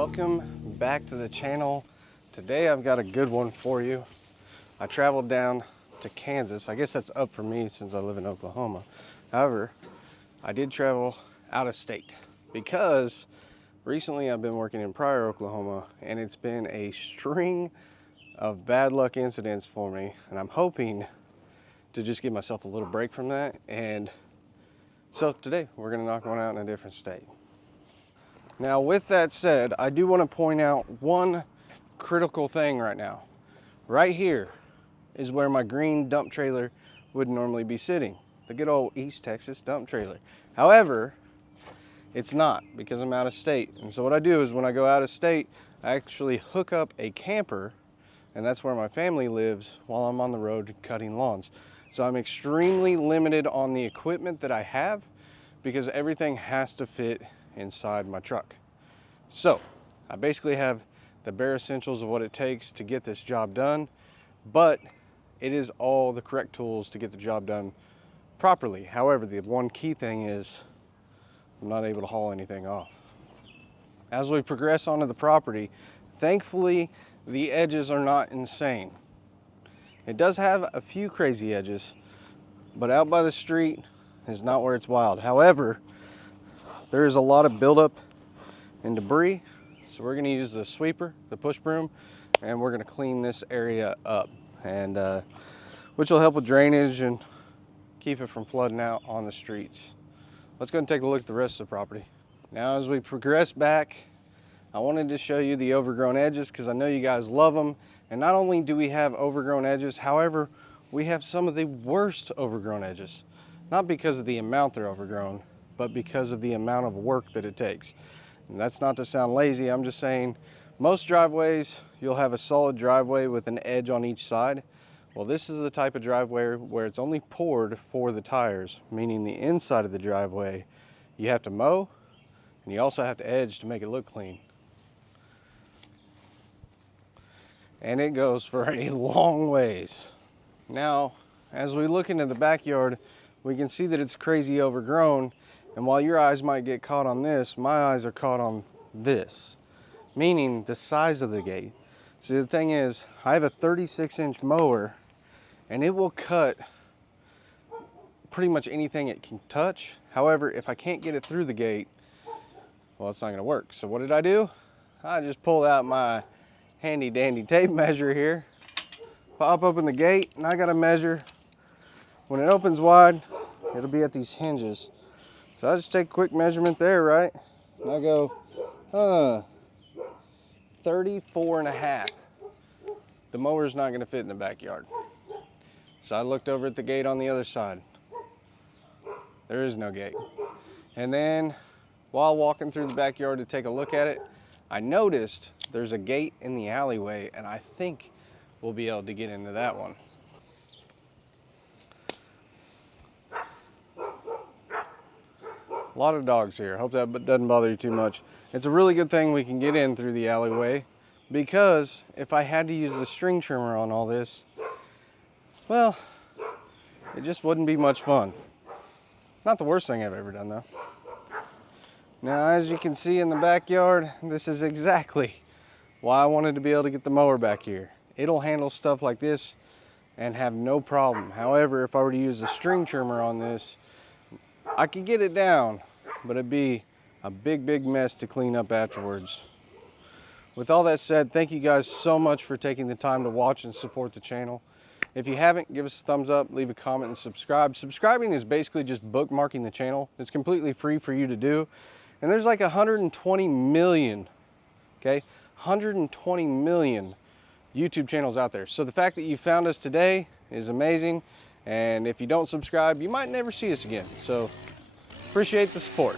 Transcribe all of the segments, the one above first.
welcome back to the channel. Today I've got a good one for you. I traveled down to Kansas. I guess that's up for me since I live in Oklahoma. However, I did travel out of state because recently I've been working in Pryor, Oklahoma, and it's been a string of bad luck incidents for me, and I'm hoping to just give myself a little break from that. And so today we're gonna knock one out in a different state. Now, with that said, I do want to point out one critical thing right now. Right here is where my green dump trailer would normally be sitting, the good old East Texas dump trailer. However, it's not because I'm out of state. And so what I do is when I go out of state, I actually hook up a camper, and that's where my family lives while I'm on the road cutting lawns. So I'm extremely limited on the equipment that I have because everything has to fit inside my truck. So I basically have the bare essentials of what it takes to get this job done, but it is all the correct tools to get the job done properly. However, the one key thing is I'm not able to haul anything off. As we progress onto the property, thankfully the edges are not insane. It does have a few crazy edges, but out by the street is not where it's wild. However, there is a lot of buildup and debris, so we're going to use the sweeper, the push broom, and we're going to clean this area up, and which will help with drainage and keep it from flooding out on the streets. Let's go and take a look at the rest of the property. Now, as we progress back, I wanted to show you the overgrown edges because I know you guys love them. And not only do we have overgrown edges, however, we have some of the worst overgrown edges. Not because of the amount they're overgrown, but because of the amount of work that it takes. And that's not to sound lazy, I'm just saying most driveways, you'll have a solid driveway with an edge on each side. Well, this is the type of driveway where it's only poured for the tires, meaning the inside of the driveway, you have to mow, and you also have to edge to make it look clean. And it goes for a long ways. Now, as we look into the backyard, we can see that it's crazy overgrown. And while your eyes might get caught on this, my eyes are caught on this, meaning the size of the gate. See, the thing is, I have a 36-inch mower, and it will cut pretty much anything it can touch. However, if I can't get it through the gate, well, it's not gonna work. So what did I do? I just pulled out my handy dandy tape measure here, pop open the gate, and I gotta measure. When it opens wide, it'll be at these hinges. So I just take a quick measurement there, right? And I go, 34.5. The mower's not gonna fit in the backyard. So I looked over at the gate on the other side. There is no gate. And then while walking through the backyard to take a look at it, I noticed there's a gate in the alleyway, and I think we'll be able to get into that one. A lot of dogs here. Hope that doesn't bother you too much. It's a really good thing we can get in through the alleyway, because if I had to use the string trimmer on all this, well, it just wouldn't be much fun. Not the worst thing I've ever done though. Now, as you can see in the backyard, this is exactly why I wanted to be able to get the mower back here. It'll handle stuff like this and have no problem. However, if I were to use a string trimmer on this, I could get it down, but it'd be a big mess to clean up afterwards. With all that said, thank you guys so much for taking the time to watch and support the channel. If you haven't, give us a thumbs up, leave a comment, and subscribe. Subscribing is basically just bookmarking the channel. It's completely free for you to do. And there's like 120 million, okay? 120 million YouTube channels out there. So the fact that you found us today is amazing. And if you don't subscribe, you might never see us again. So appreciate the support.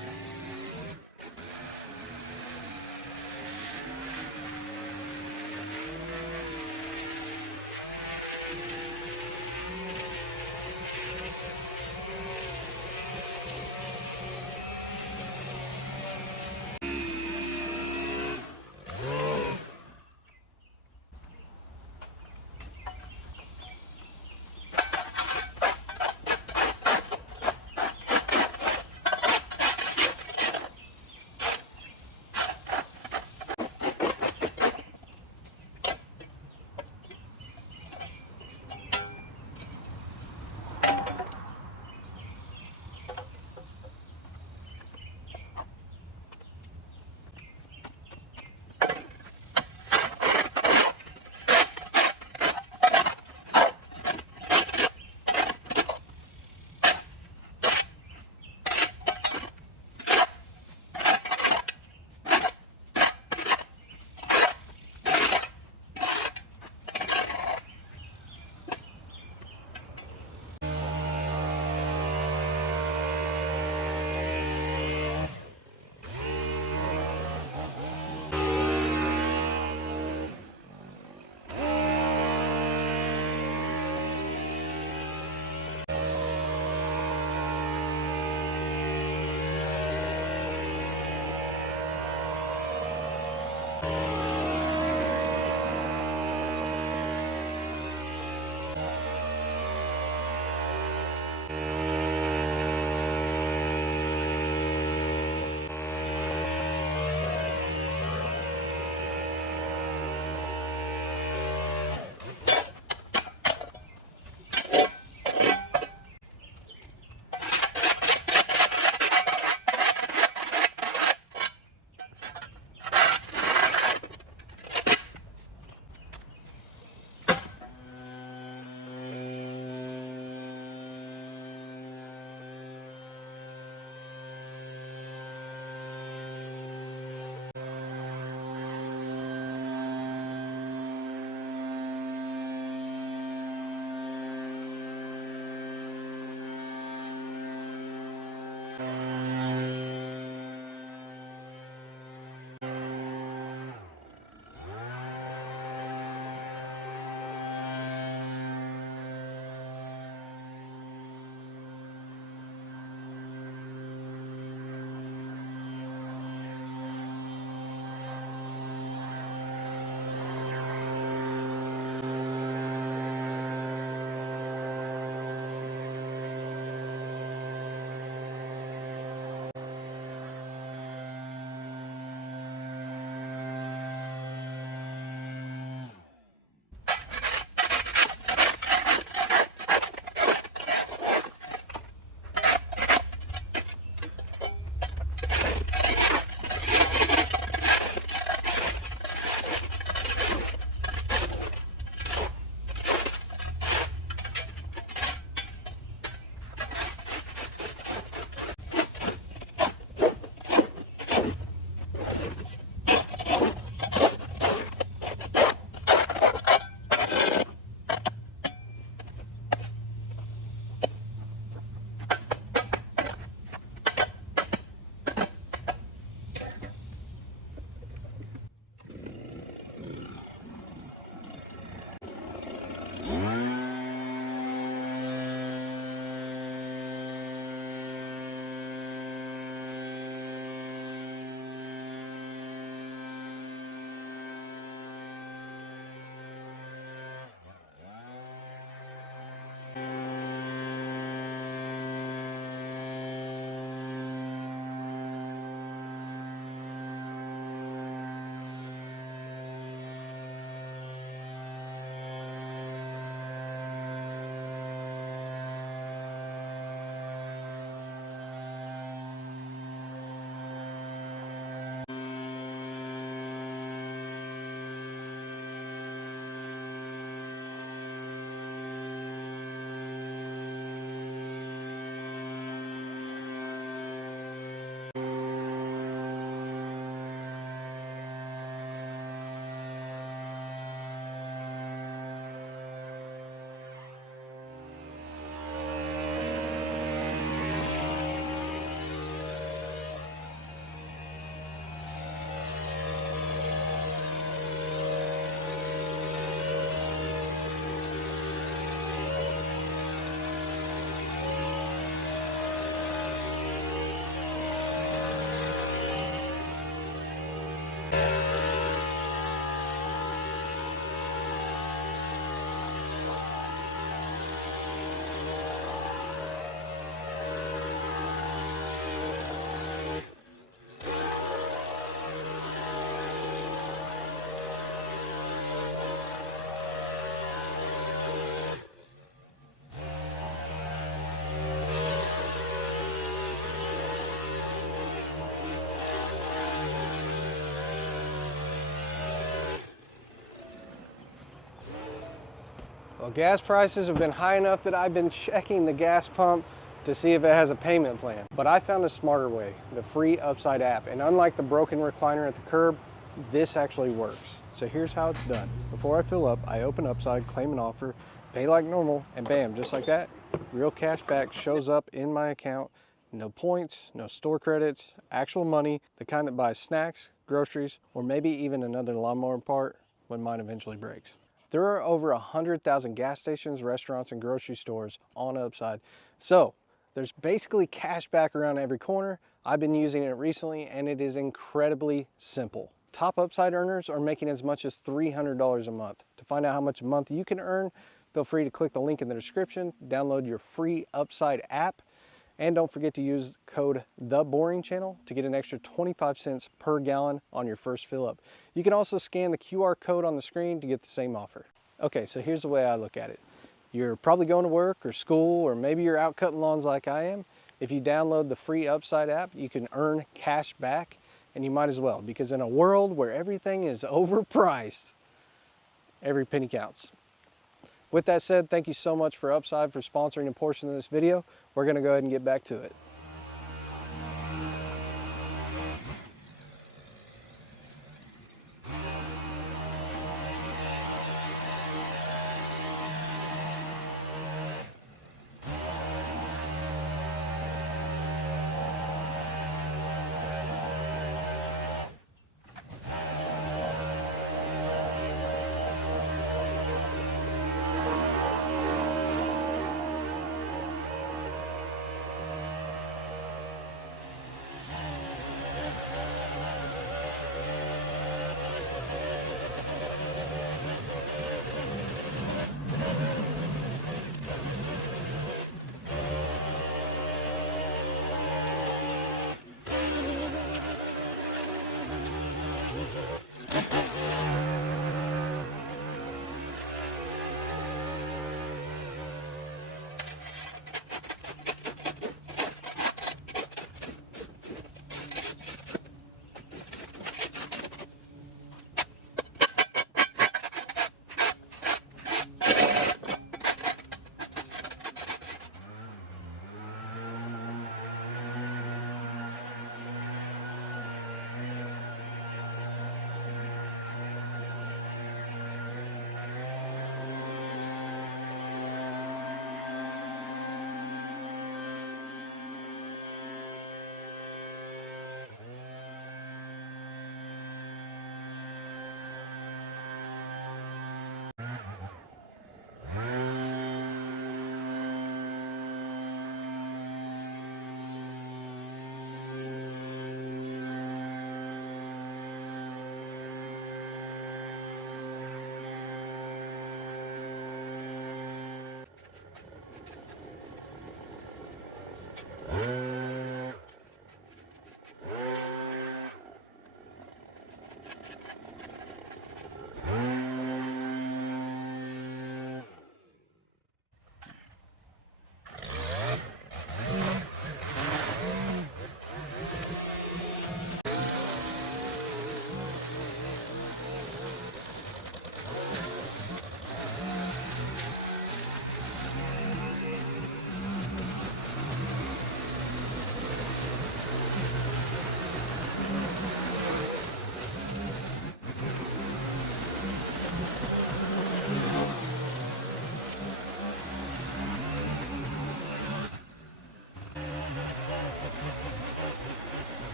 Well, gas prices have been high enough that I've been checking the gas pump to see if it has a payment plan. But I found a smarter way, the free Upside app. And unlike the broken recliner at the curb, this actually works. So here's how it's done. Before I fill up, I open Upside, claim an offer, pay like normal, and bam, just like that, real cash back shows up in my account. No points, no store credits, actual money, the kind that buys snacks, groceries, or maybe even another lawnmower part when mine eventually breaks. There are over 100,000 gas stations, restaurants, and grocery stores on Upside. So there's basically cash back around every corner. I've been using it recently and it is incredibly simple. Top Upside earners are making as much as $300 a month. To find out how much a month you can earn, feel free to click the link in the description, download your free Upside app, and don't forget to use code THEBORINGCHANNEL to get an extra 25 cents per gallon on your first fill up. You can also scan the QR code on the screen to get the same offer. Okay, so here's the way I look at it. You're probably going to work or school, or maybe you're out cutting lawns like I am. If you download the free Upside app, you can earn cash back, and you might as well, because in a world where everything is overpriced, every penny counts. With that said, thank you so much for Upside for sponsoring a portion of this video. We're going to go ahead and get back to it.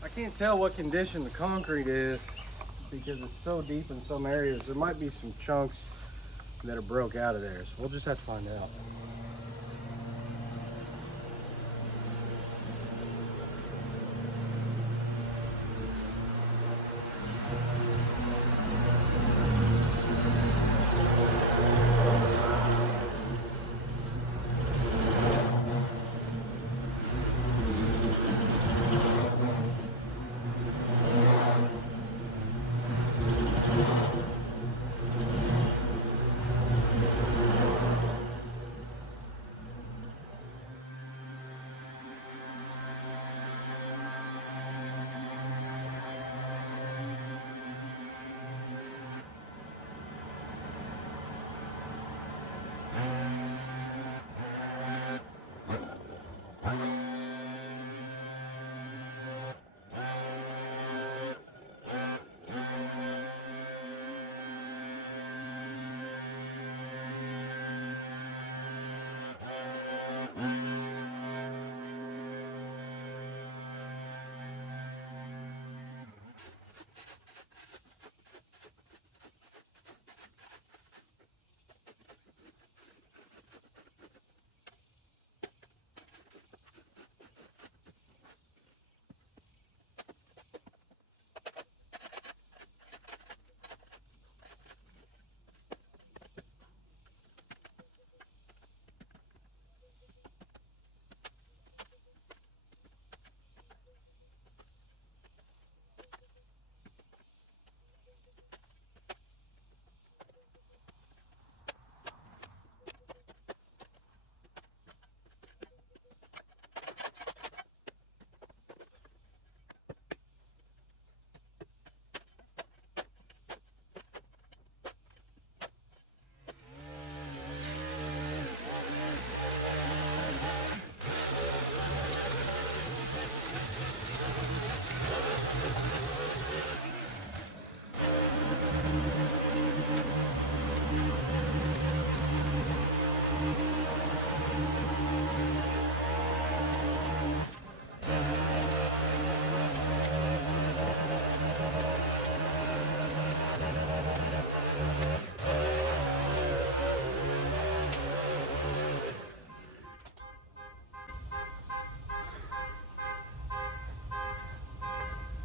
I can't tell what condition the concrete is because it's so deep in some areas. There might be some chunks that are broke out of there, so we'll just have to find out.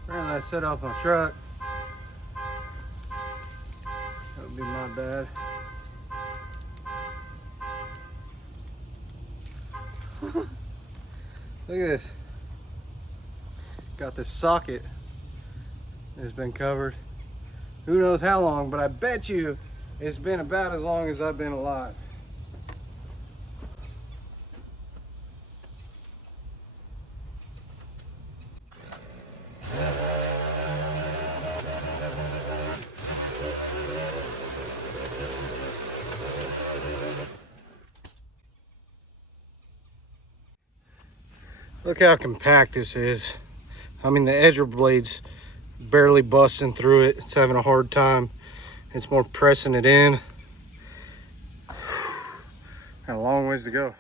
Apparently I set off my truck. That would be my bad. Look at this. Got this socket that has been covered. Who knows how long, but I bet you it's been about as long as I've been alive. Look how compact this is. I mean, the edger blades barely busting through it. It's having a hard time. It's more pressing it in. Got a long ways to go.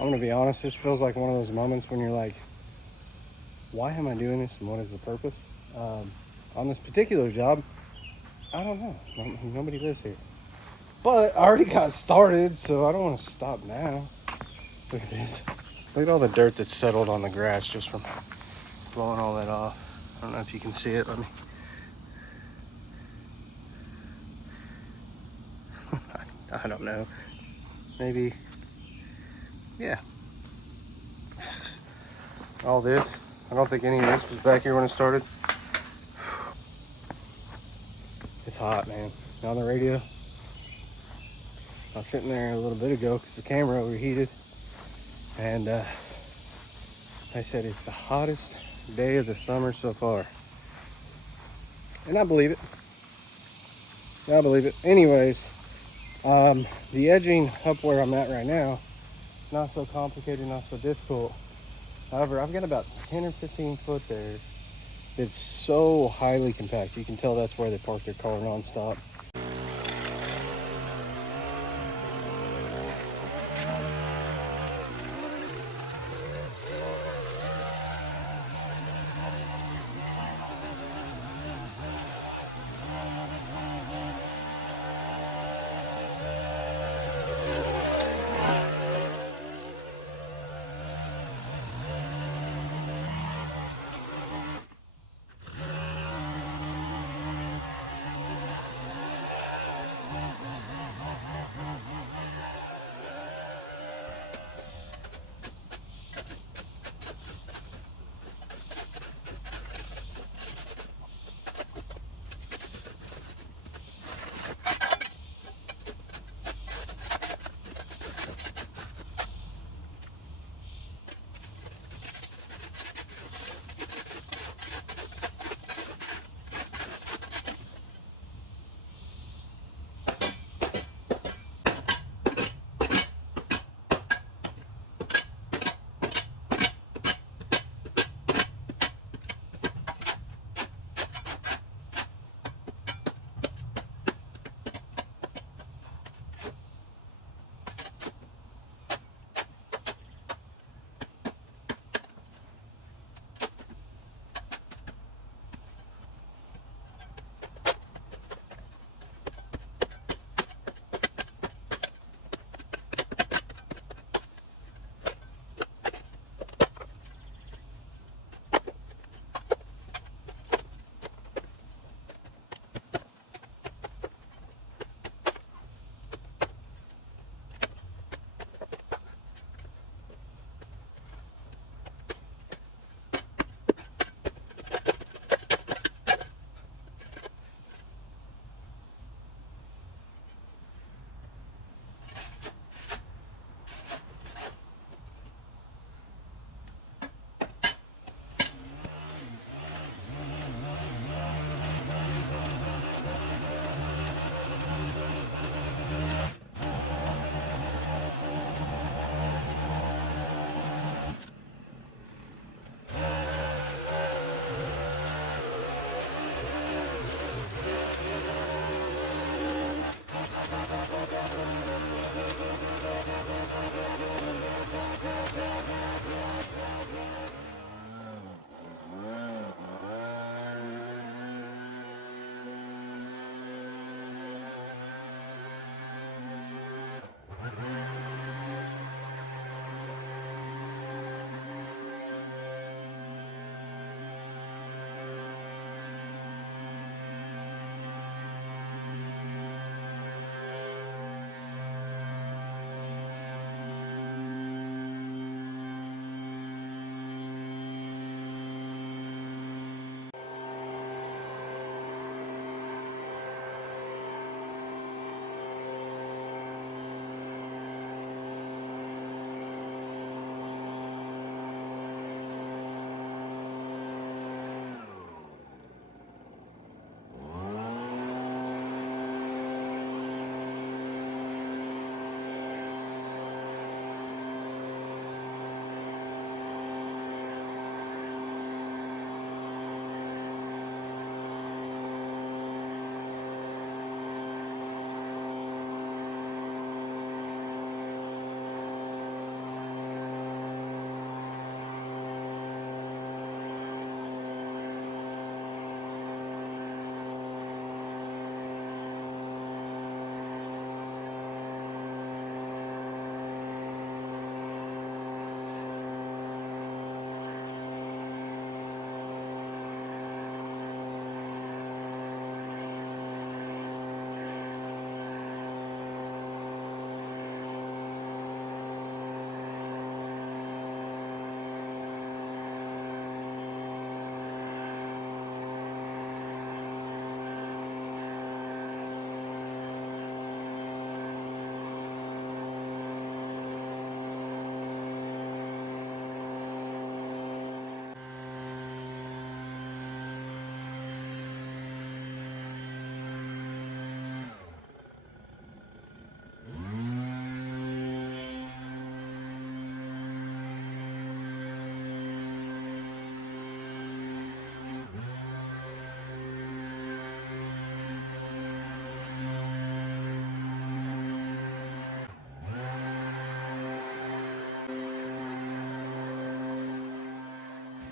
I'm gonna be honest, this feels like one of those moments when you're like, why am I doing this and what is the purpose? On this particular job, I don't know. Nobody lives here. But I already got started, so I don't want to stop now. Look at this. Look at all the dirt that's settled on the grass just from blowing all that off. I don't know if you can see it. Let me. I don't know. Maybe. Yeah. All this. I don't think any of this was back here when it started. It's hot, man. On the radio. I was sitting there a little bit ago because the camera overheated. And I said it's the hottest day of the summer so far. And I believe it. I believe it. Anyways, the edging up where I'm at right now, not so complicated, not so difficult. However, I've got about 10 or 15 foot there. It's so highly compact. You can tell that's where they park their car nonstop.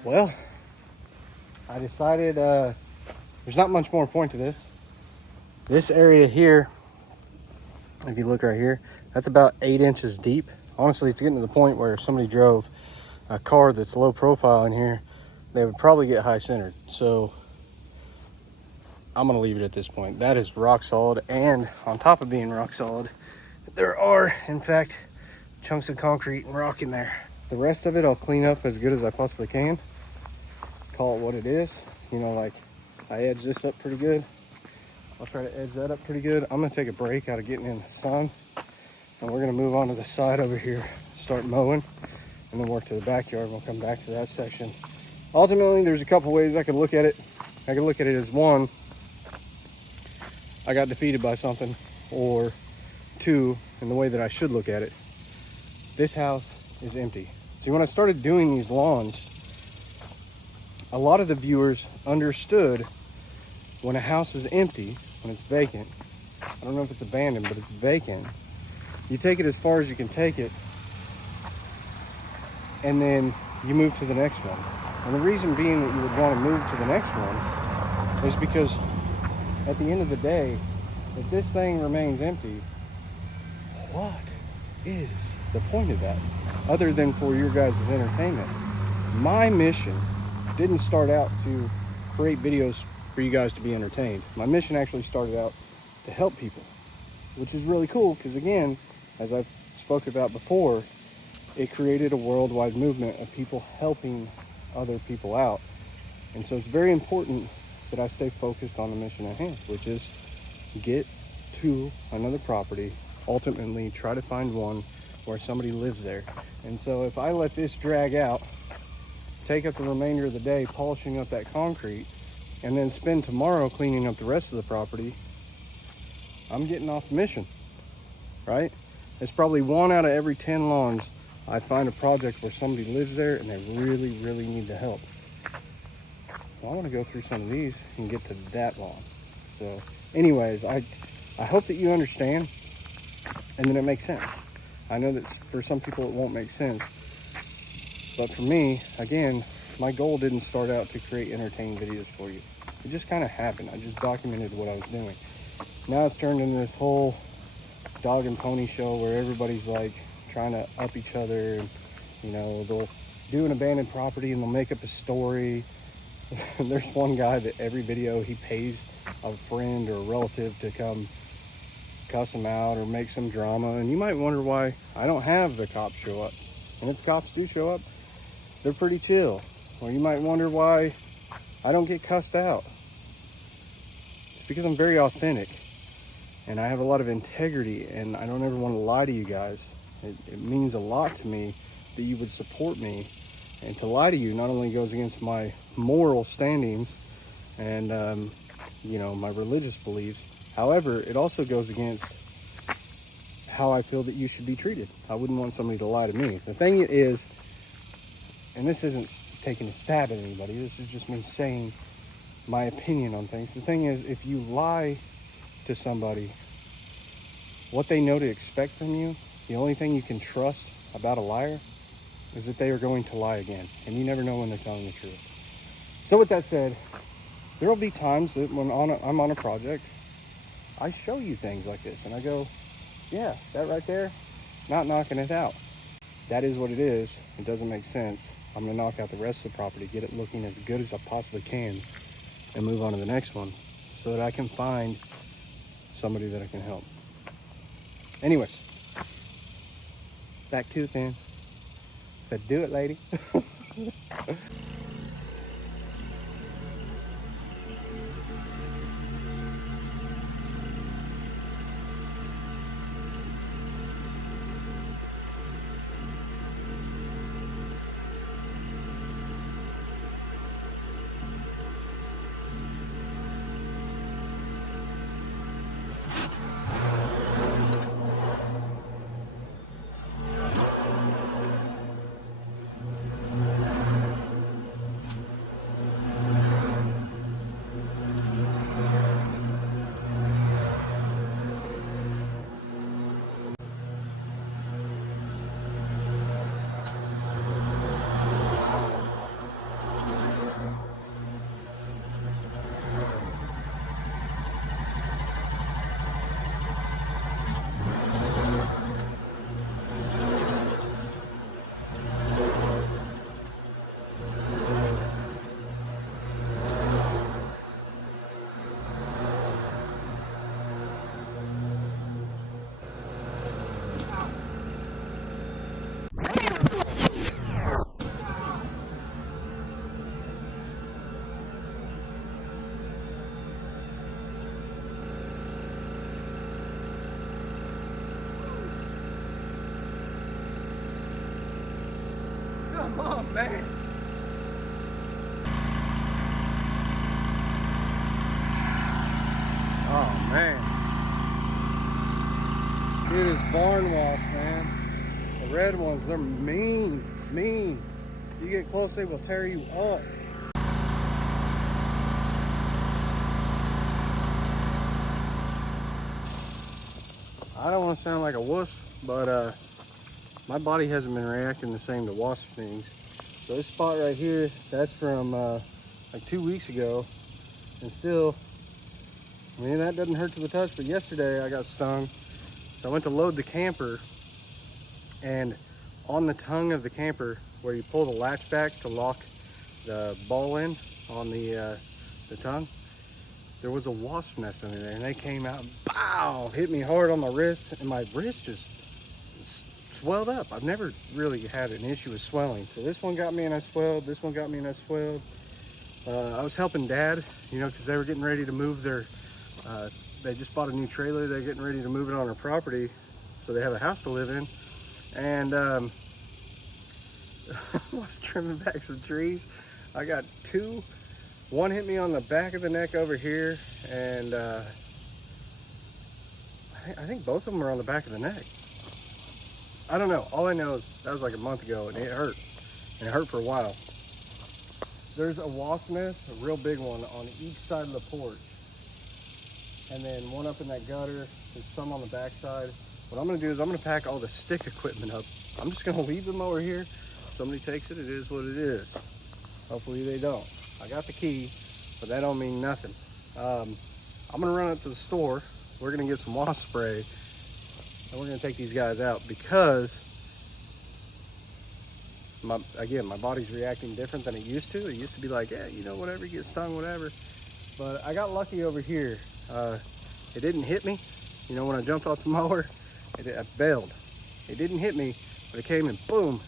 Well, I decided there's not much more point to this. This area here, if you look right here, that's about 8 inches deep. Honestly, it's getting to the point where if somebody drove a car that's low profile in here, they would probably get high centered. So I'm gonna leave it at this point. That is rock solid, and on top of being rock solid, there are, in fact, chunks of concrete and rock in there. The rest of it I'll clean up as good as I possibly can. Call it what it is. You know, like I edged this up pretty good. I'll try to edge that up pretty good. I'm gonna take a break out of getting in the sun, and we're gonna move on to the side over here, start mowing, and then work to the backyard. We'll come back to that section. Ultimately, there's a couple ways I could look at it. I could look at it as one, I got defeated by something, or two, in the way that I should look at it, this house is empty. See, when I started doing these lawns, a lot of the viewers understood when a house is empty, when it's vacant, I don't know if it's abandoned, but it's vacant, you take it as far as you can take it, and then you move to the next one. And the reason being that you would want to move to the next one is because at the end of the day, if this thing remains empty, what is the point of that? Other than for your guys' entertainment. My mission didn't start out to create videos for you guys to be entertained. My mission actually started out to help people, which is really cool because, again, as I've spoke about before, it created a worldwide movement of people helping other people out. And so it's very important that I stay focused on the mission at hand, which is get to another property, ultimately try to find one where somebody lives there. And so if I let this drag out, take up the remainder of the day polishing up that concrete, and then spend tomorrow cleaning up the rest of the property, I'm getting off the mission, right? It's probably 1 out of every 10 lawns I find a project where somebody lives there and they really, really need the help. So I want to go through some of these and get to that lawn. So anyways, I hope that you understand and that it makes sense. I know that for some people it won't make sense, but for me, again, my goal didn't start out to create entertaining videos for you. It just kind of happened. I just documented what I was doing. Now it's turned into this whole dog and pony show where everybody's like trying to up each other, and you know, they'll do an abandoned property and they'll make up a story. There's one guy that every video he pays a friend or a relative to come cuss him out or make some drama, and you might wonder why I don't have the cops show up. And if the cops do show up, they're pretty chill. Or you might wonder why I don't get cussed out. It's because I'm very authentic and I have a lot of integrity, and I don't ever want to lie to you guys. It means a lot to me that you would support me, and to lie to you not only goes against my moral standings and you know, my religious beliefs, however, it also goes against how I feel that you should be treated. I wouldn't want somebody to lie to me. The thing is, and this isn't taking a stab at anybody, this is just me saying my opinion on things. The thing is, if you lie to somebody, what they know to expect from you, the only thing you can trust about a liar is that they are going to lie again, and you never know when they're telling the truth. So with that said, there will be times that when I'm on a project, I show you things like this, and I go, yeah, that right there, not knocking it out. That is what it is. It doesn't make sense. I'm going to knock out the rest of the property, get it looking as good as I possibly can, and move on to the next one so that I can find somebody that I can help. Anyways, back to it then. Said, do it, lady. Man. Oh man. It is barn wasp, man. The red ones, they're mean. You get close, they will tear you up. I don't want to sound like a wuss, but my body hasn't been reacting the same to wasp stings. So this spot right here, that's from like 2 weeks ago, and still, I mean, that doesn't hurt to the touch, but yesterday I got stung. So I went to load the camper, and on the tongue of the camper, where you pull the latch back to lock the ball in on the tongue, there was a wasp nest under there, and they came out and pow, hit me hard on my wrist, and my wrist just swelled up. I've never really had an issue with swelling. So this one got me and I swelled, this one got me and I swelled. I was helping Dad, you know, because they were getting ready to move their, they just bought a new trailer, they're getting ready to move it on their property, so they have a house to live in. And I was trimming back some trees. I got two. One hit me on the back of the neck over here, and I think both of them are on the back of the neck. I don't know. All I know is that was like a month ago, and it hurt. And it hurt for a while. There's a wasp nest, a real big one, on each side of the porch. And then one up in that gutter. There's some on the back side. What I'm gonna do is I'm gonna pack all the stick equipment up. I'm just gonna leave them over here. Somebody takes it, it is what it is. Hopefully they don't. I got the key, but that don't mean nothing. I'm gonna run up to the store. We're gonna get some wasp spray, and we're gonna take these guys out because my body's reacting different than it used to. It used to be like, yeah, you know, whatever, you get stung, whatever. But I got lucky over here. It didn't hit me. You know, when I jumped off the mower, I bailed. It didn't hit me, but it came and boom,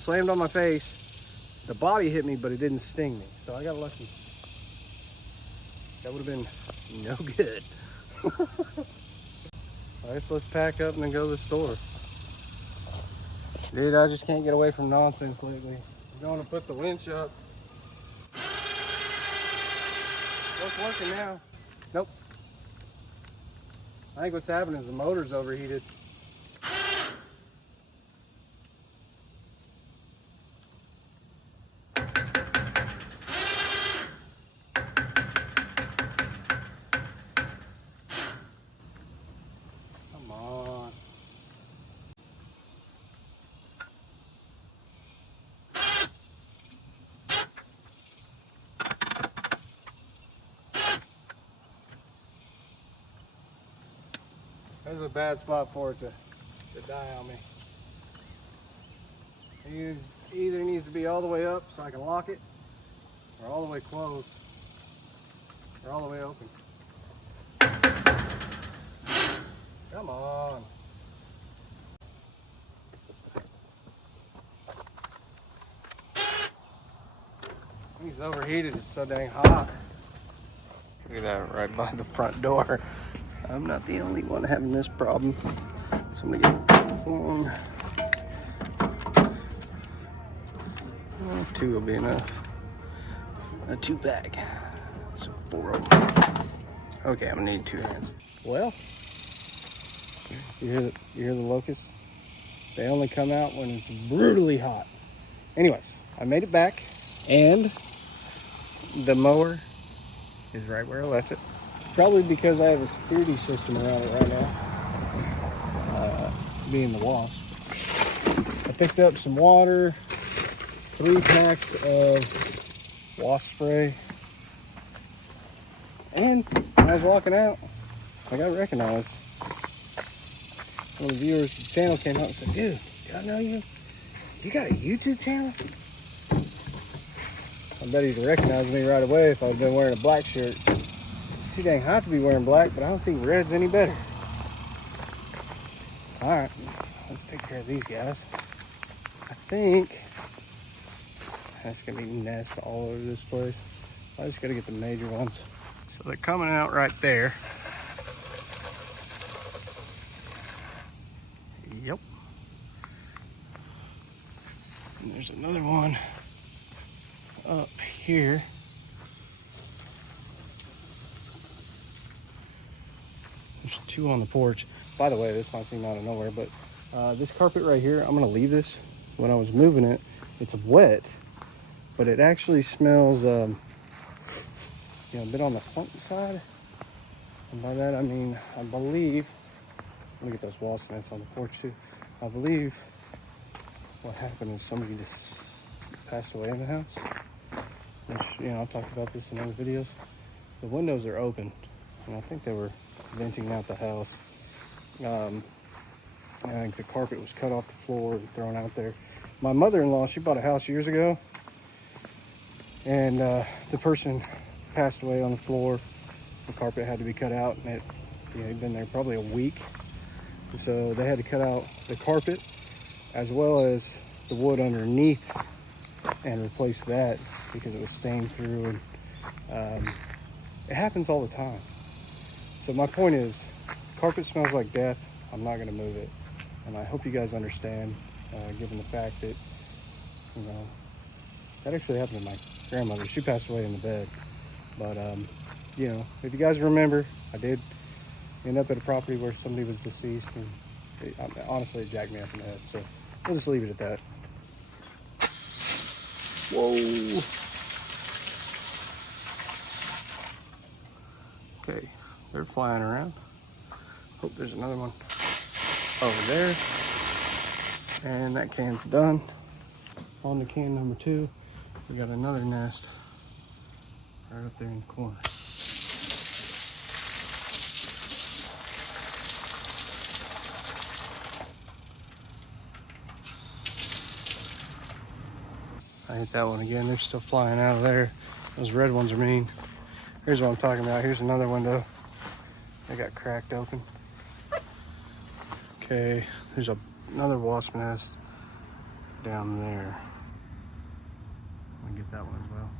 slammed on my face. The body hit me, but it didn't sting me. So I got lucky. That would have been no good. All right, so let's pack up and then go to the store. Dude, I just can't get away from nonsense lately. I'm going to put the winch up. Oh, it's working now. Nope. I think what's happening is the motor's overheated. Come on. This is a bad spot for it to die on me. It either needs to be all the way up so I can lock it, or all the way closed, or all the way open. Come on. He's overheated, it's so dang hot. Look at that right by the front door. I'm not the only one having this problem. So I'm gonna get one. Two will be enough. A 2-pack. So 4 of them. Okay, I'm gonna need 2 hands. Well, you hear the locusts? They only come out when it's brutally hot. Anyways, I made it back, and the mower is right where I left it. Probably because I have a security system around it right now, being the wasp. I picked up some water, 3 packs of wasp spray, and when I was walking out, I got recognized. One of the viewers of the channel came up and said, dude, did I know you? You got a YouTube channel? I bet he'd recognize me right away if I'd been wearing a black shirt. It's too dang hot to be wearing black, but I don't think red's any better. All right, let's take care of these guys. I think that's gonna be nests all over this place. I just gotta get the major ones. So they're coming out right there. Yep. And there's another one up here. There's two on the porch. By the way, this might seem out of nowhere, but this carpet right here, I'm gonna leave this. When I was moving it, it's wet, but it actually smells, a bit on the front side. And by that, I mean, I believe, look at those wasp nests on the porch too. I believe what happened is somebody just passed away in the house. Which, I've talked about this in other videos. The windows are open, and I think they were venting out the house. I think the carpet was cut off the floor and thrown out there. My mother-in-law, she bought a house years ago, and the person passed away on the floor. The carpet had to be cut out, and it'd been there probably a week. So they had to cut out the carpet as well as the wood underneath and replace that because it was stained through, and it happens all the time. So my point is, carpet smells like death. I'm not going to move it, and I hope you guys understand, given the fact that that actually happened to my grandmother. She passed away in the bed. But if you guys remember, I did end up at a property where somebody was deceased, and honestly, it jacked me up in the head. So we'll just leave it at that. Whoa. Okay, they're flying around. Hope there's another one over there. And that can's done. On to can number 2, we got another nest right up there in the corner. I hit that one again. They're still flying out of there. Those red ones are mean. Here's what I'm talking about. Here's another window. They got cracked open. Okay, there's another wasp nest down there. I'm gonna get that one as well.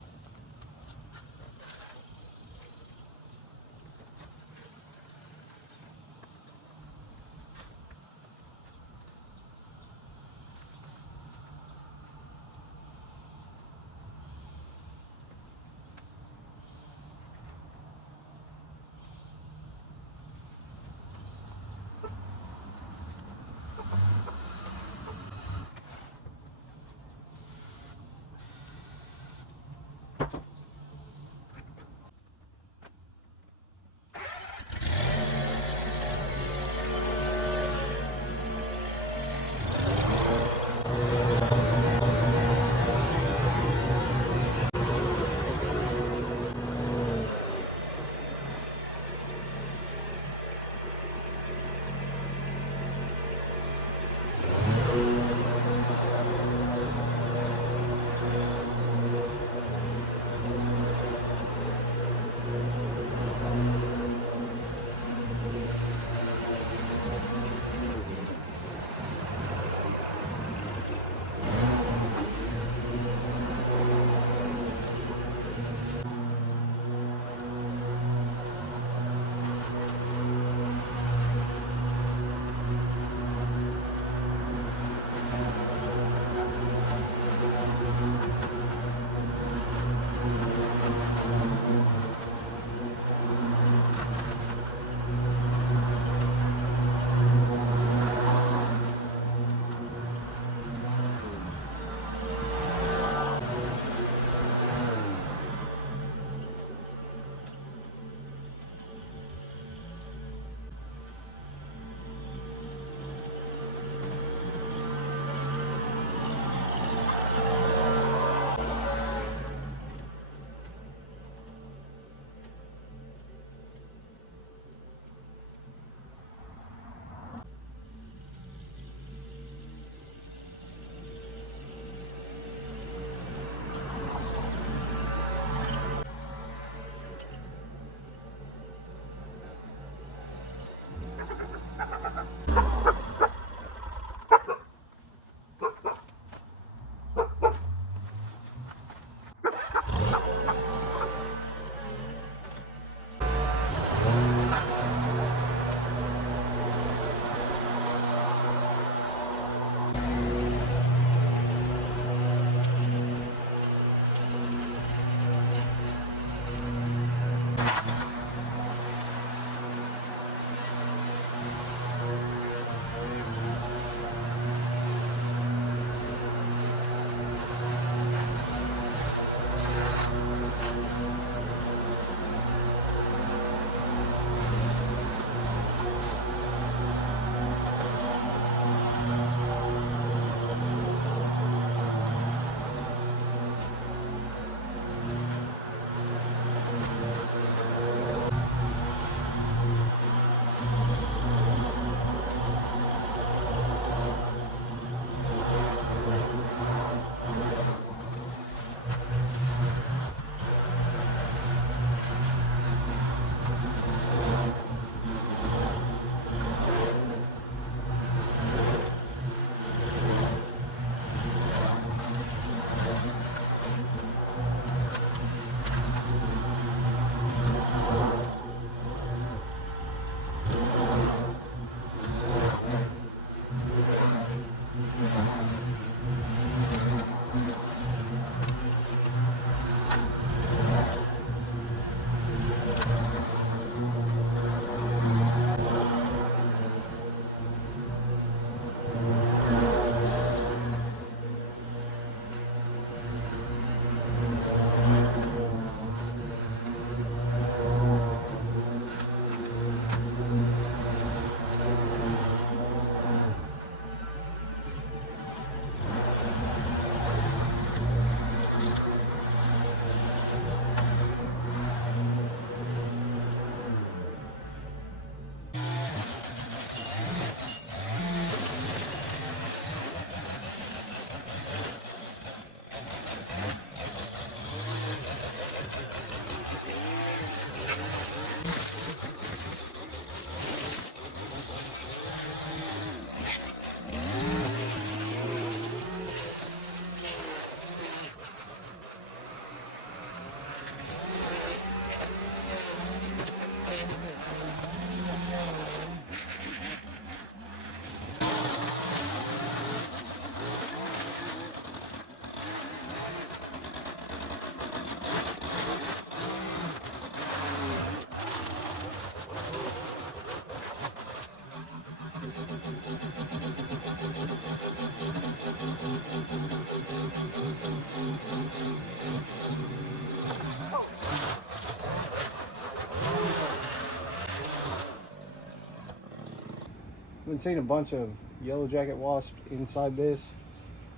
I've been seeing a bunch of yellow jacket wasps inside this,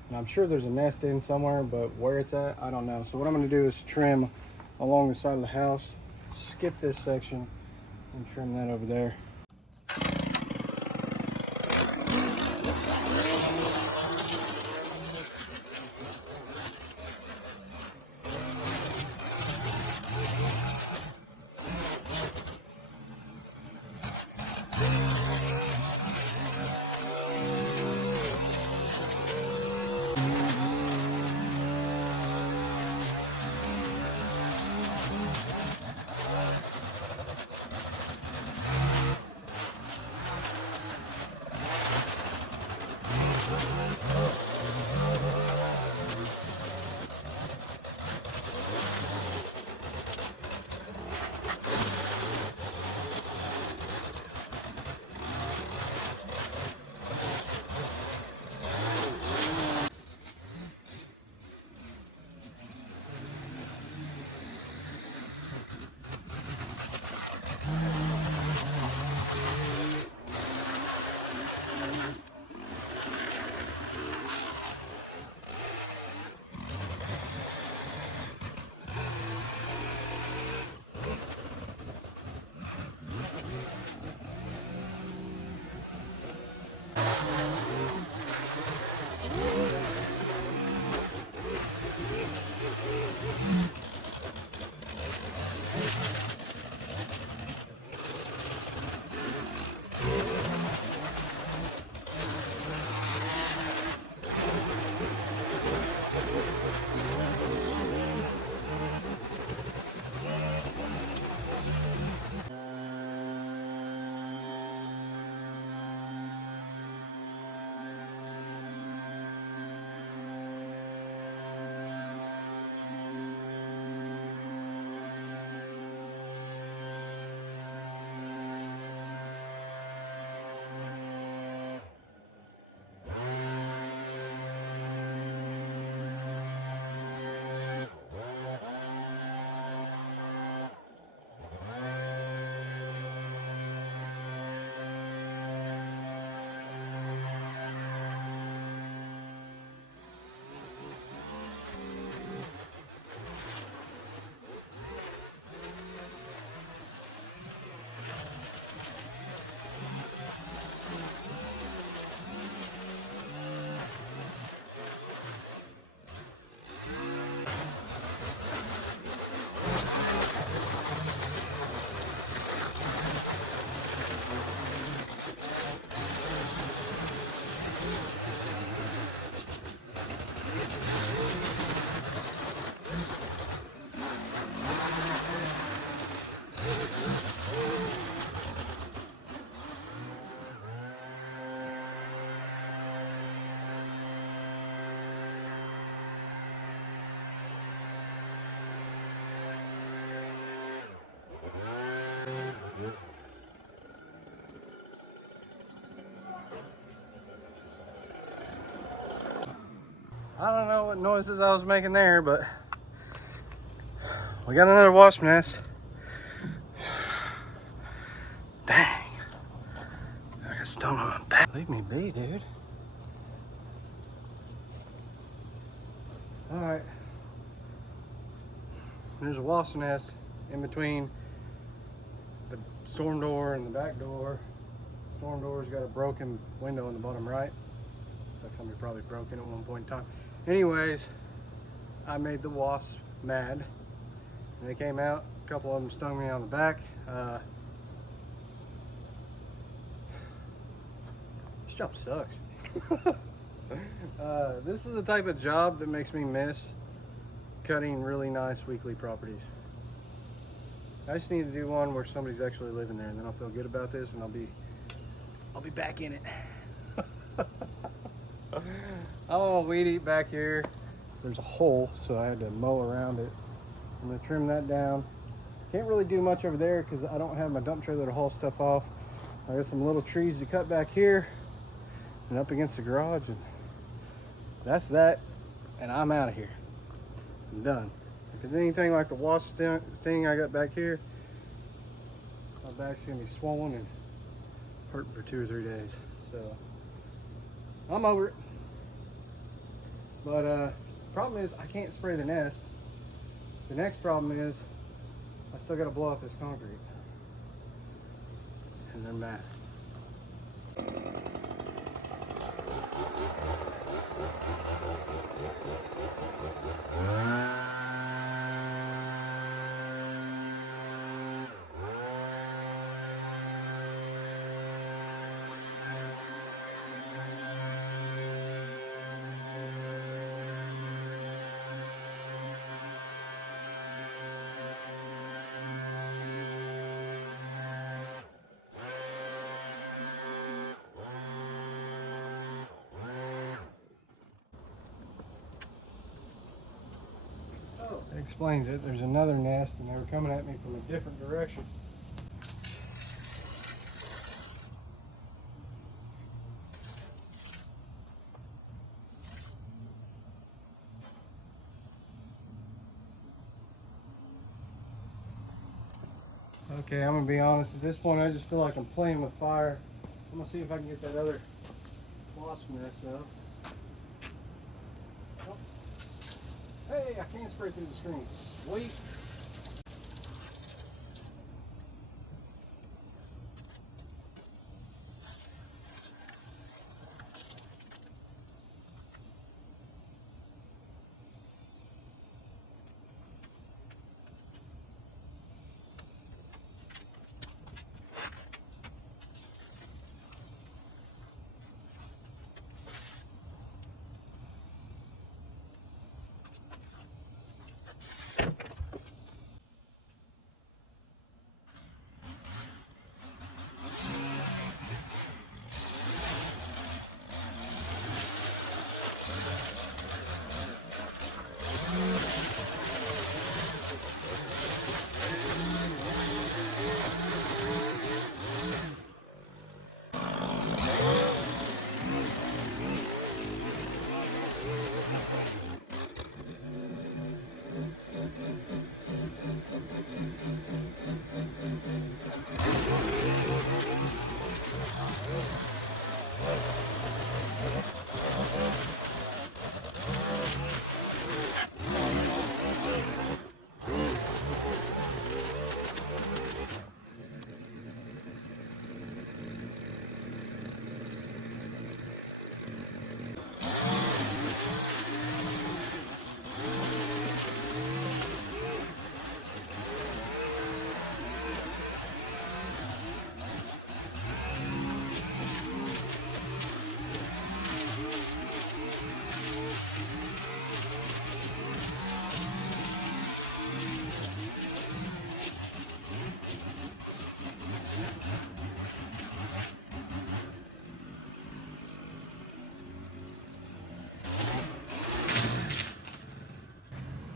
and I'm sure there's a nest in somewhere, but where it's at, I don't know. So what I'm going to do is trim along the side of the house, skip this section, and trim that over there. I don't know what noises I was making there, but we got another wasp nest. Dang. I got stung on my back. Leave me be, dude. Alright. There's a wasp nest in between the storm door and the back door. Storm door's got a broken window in the bottom right. Looks like somebody probably broke in at one point in time. Anyways, I made the wasps mad. And they came out. A couple of them stung me on the back. This job sucks. This is the type of job that makes me miss cutting really nice weekly properties. I just need to do one where somebody's actually living there, and then I'll feel good about this, and I'll be back in it. Oh, weed eat back here. There's a hole, so I had to mow around it. I'm gonna trim that down. Can't really do much over there because I don't have my dump trailer to haul stuff off. I got some little trees to cut back here and up against the garage, and that's that, and I'm out of here. I'm done. If it's anything like the wasp sting I got back here, my back's gonna be swollen and hurting for 2 or 3 days. So I'm over it. But problem is I can't spray the nest. The next problem is I still gotta blow up this concrete. And they're mad. That explains it. There's another nest and they were coming at me from a different direction. Okay, I'm gonna be honest. At this point, I just feel like I'm playing with fire. I'm gonna see if I can get that other wasp nest up. Oh. Hey, I can't spray through the screen. Sweet.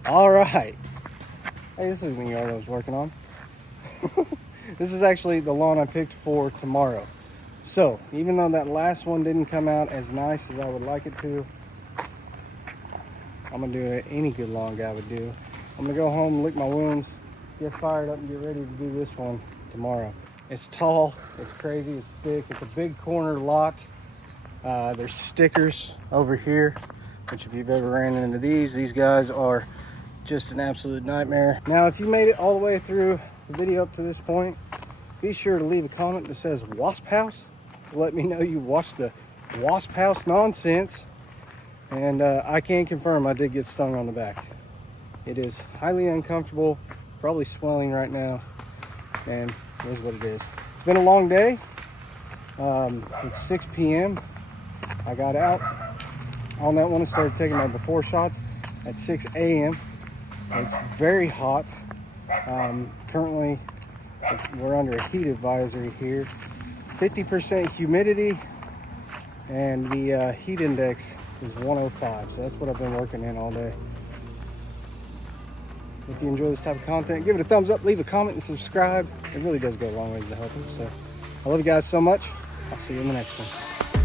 All right. Hey, this isn't the yard I was working on. This is actually the lawn I picked for tomorrow. So, even though that last one didn't come out as nice as I would like it to, I'm gonna do it any good lawn guy would do. I'm gonna go home, lick my wounds, get fired up and get ready to do this one tomorrow. It's tall, it's crazy, it's thick, it's a big corner lot. There's stickers over here, which if you've ever ran into these guys are just an absolute nightmare. Now, if you made it all the way through the video up to this point, be sure to leave a comment that says Wasp House to let me know you watched the Wasp House nonsense. And I can confirm I did get stung on the back. It is highly uncomfortable, probably swelling right now, and it is what it is. It's been a long day. It's 6 p.m. I got out on that one and started taking my before shots at 6 a.m. It's very hot. Currently, we're under a heat advisory here. 50% humidity, and the heat index is 105. So that's what I've been working in all day. If you enjoy this type of content, give it a thumbs up, leave a comment, and subscribe. It really does go a long ways to help us. So I love you guys so much. I'll see you in the next one.